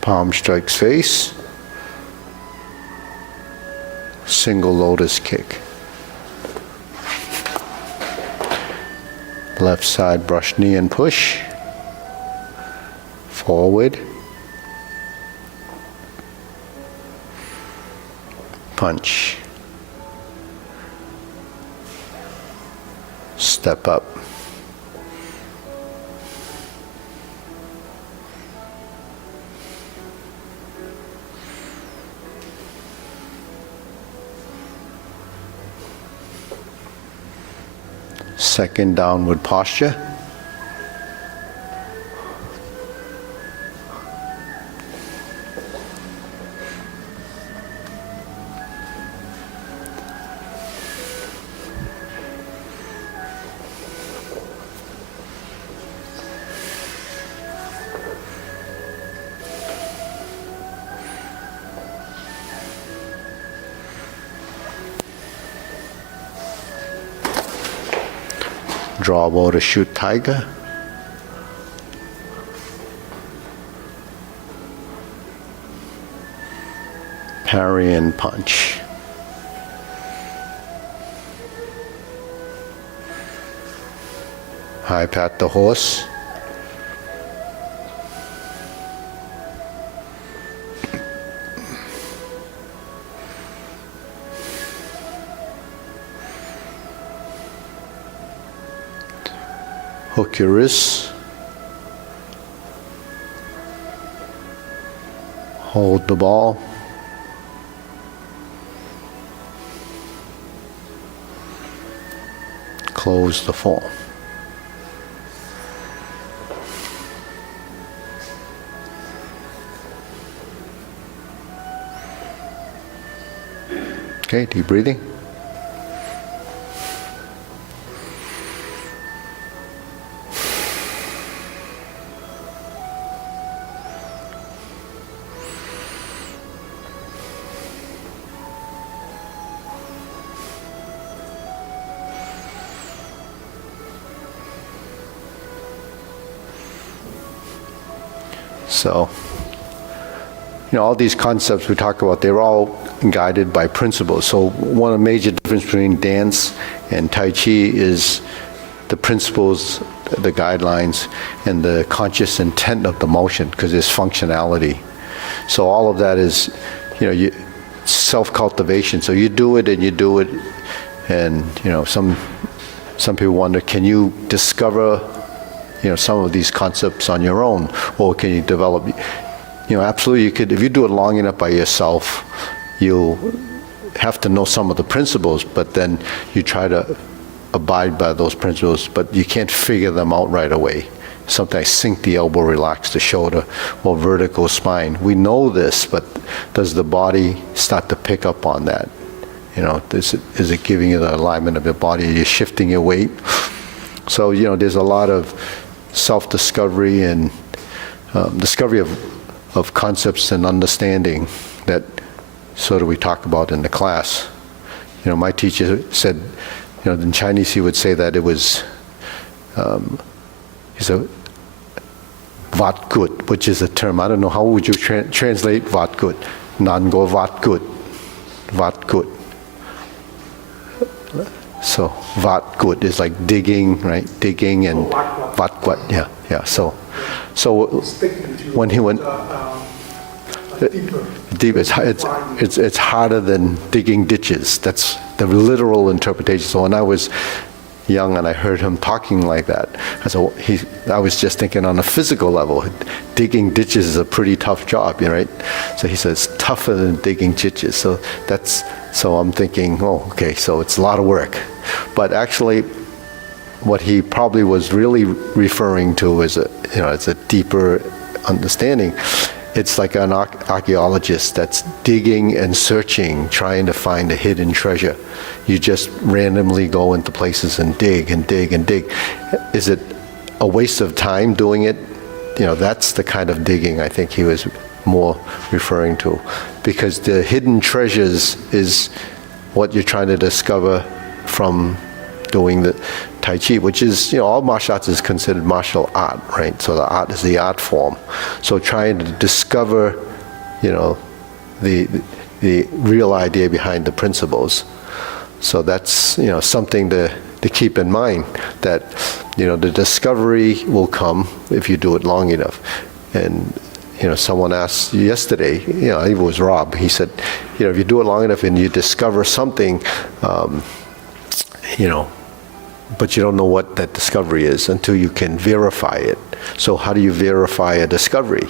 Palm strikes face. Single lotus kick. Left side brush knee and push. Forward. Punch. Step up. Second downward posture. Draw bow to shoot tiger. Parry and punch. High pat the horse. Hook your wrists. Hold the ball. Close the form. Okay, deep breathing. So, all these concepts we talk about, they're all guided by principles. So one of the major difference between dance and Tai Chi is the principles, the guidelines, and the conscious intent of the motion, because there's functionality. So all of that is, self-cultivation. So you do it and you do it, and some people wonder, can you discover some of these concepts on your own, or can you develop? Absolutely you could. If you do it long enough by yourself, you'll have to know some of the principles, but then you try to abide by those principles, but you can't figure them out right away. Sometimes sink the elbow, relax the shoulder, or vertical spine. We know this, but does the body start to pick up on that? You know, is it giving you the alignment of your body? Are you shifting your weight? So, you know, there's a lot of self-discovery and discovery of concepts and understanding that sort of we talk about in the class. You know, my teacher said, you know, in Chinese he would say that it was, he said, Vat gut, which is a term. I don't know, how would you translate Vat gut? Nango Vat gut. Vat gut. So Vat gut is like digging, right? Digging, and Vat gut, yeah. So when he went deep, it's harder than digging ditches. That's the literal interpretation. So when I was young and I heard him talking like that, I was just thinking on a physical level, digging ditches is a pretty tough job, right? So he says tougher than digging ditches. So I'm thinking, oh, okay, so it's a lot of work. But actually, what he probably was really referring to is it's a deeper understanding. It's like an archaeologist that's digging and searching, trying to find a hidden treasure. You just randomly go into places and dig and dig and dig. Is it a waste of time doing it? You know, that's the kind of digging I think he was more referring to. Because the hidden treasures is what you're trying to discover from doing the Tai Chi, which is, you know, all martial arts is considered martial art, right? So the art is the art form. So trying to discover, you know, the real idea behind the principles. So that's, you know, something to keep in mind, that, you know, the discovery will come if you do it long enough. And, you know, someone asked yesterday, you know, I think it was Rob, he said, you know, if you do it long enough and you discover something, you know, but you don't know what that discovery is until you can verify it. So how do you verify a discovery?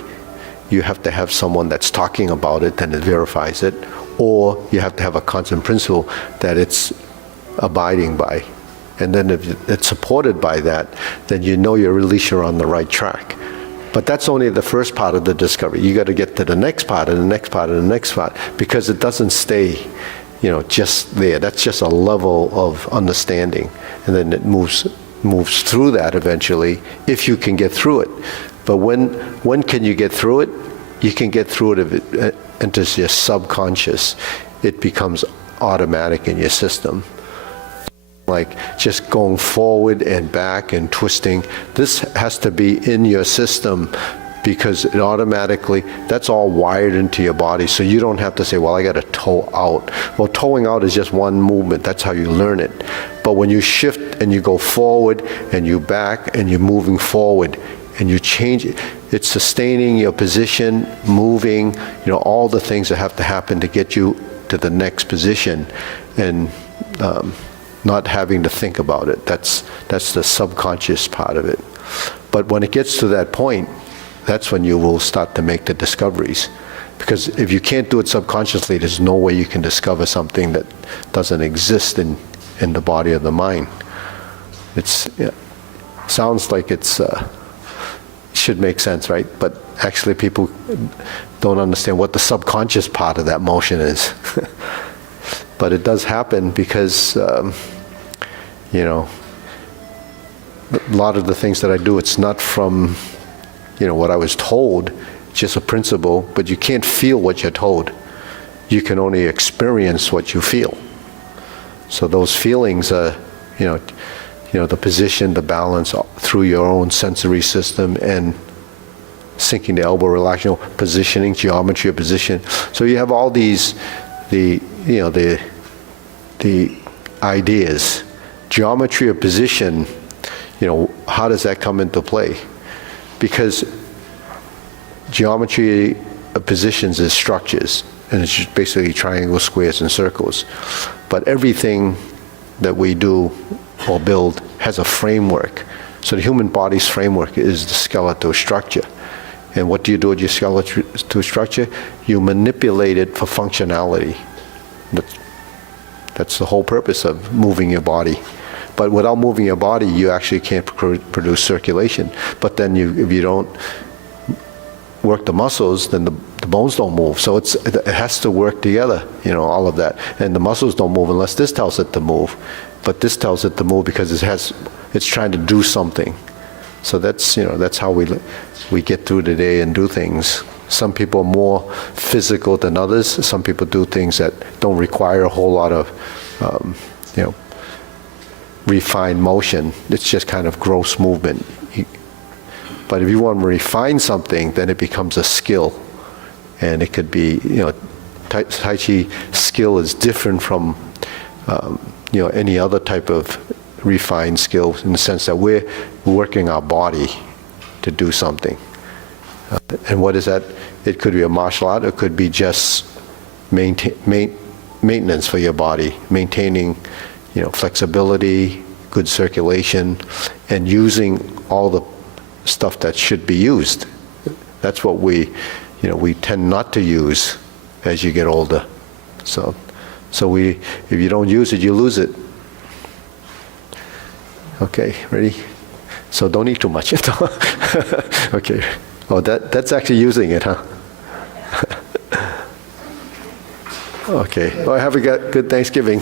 You have to have someone that's talking about it and it verifies it, or you have to have a constant principle that it's abiding by. And then if it's supported by that, then you know you're at least you're on the right track. But that's only the first part of the discovery. You got to get to the next part and the next part and the next part, because it doesn't stay, you know, just there. That's just a level of understanding, and then it moves through that eventually, if you can get through it. But when can you get through it? You can get through it if it enters your subconscious. It becomes automatic in your system. Like just going forward and back and twisting. This has to be in your system, because it automatically, that's all wired into your body. So you don't have to say, well, I got to toe out. Well, toeing out is just one movement. That's how you learn it. But when you shift and you go forward and you back and you're moving forward and you change it, it's sustaining your position, moving, you know, all the things that have to happen to get you to the next position, and not having to think about it. That's the subconscious part of it. But when it gets to that point, that's when you will start to make the discoveries. Because if you can't do it subconsciously, there's no way you can discover something that doesn't exist in the body of the mind. Sounds like it's should make sense, right? But actually people don't understand what the subconscious part of that motion is. But it does happen because, you know, a lot of the things that I do, it's not from, you know, what I was told, it's just a principle, but you can't feel what you're told. You can only experience what you feel. So those feelings are, you know, the position, the balance through your own sensory system, and sinking the elbow, relaxing, positioning, geometry of position. So you have all these, the ideas. Geometry of position, you know, how does that come into play? Because geometry of positions is structures, and it's just basically triangles, squares, and circles. But everything that we do or build has a framework. So the human body's framework is the skeletal structure. And what do you do with your skeletal structure? You manipulate it for functionality. That's the whole purpose of moving your body. But without moving your body, you actually can't produce circulation. But then if you don't work the muscles, then the bones don't move. So it has to work together, all of that. And the muscles don't move unless this tells it to move. But this tells it to move because it's trying to do something. So that's how we get through the day and do things. Some people are more physical than others. Some people do things that don't require a whole lot of, refined motion. It's just kind of gross movement. But if you want to refine something, then it becomes a skill. And it could be, Tai Chi skill is different from, any other type of refined skill in the sense that we're working our body to do something. And what is that? It could be a martial art. It could be just maintenance for your body, maintaining, flexibility, good circulation, and using all the stuff that should be used. That's what we tend not to use as you get older. So if you don't use it, you lose it. Okay, ready? So don't eat too much. Okay. Oh, that's actually using it, huh? Okay. Well, have a good Thanksgiving.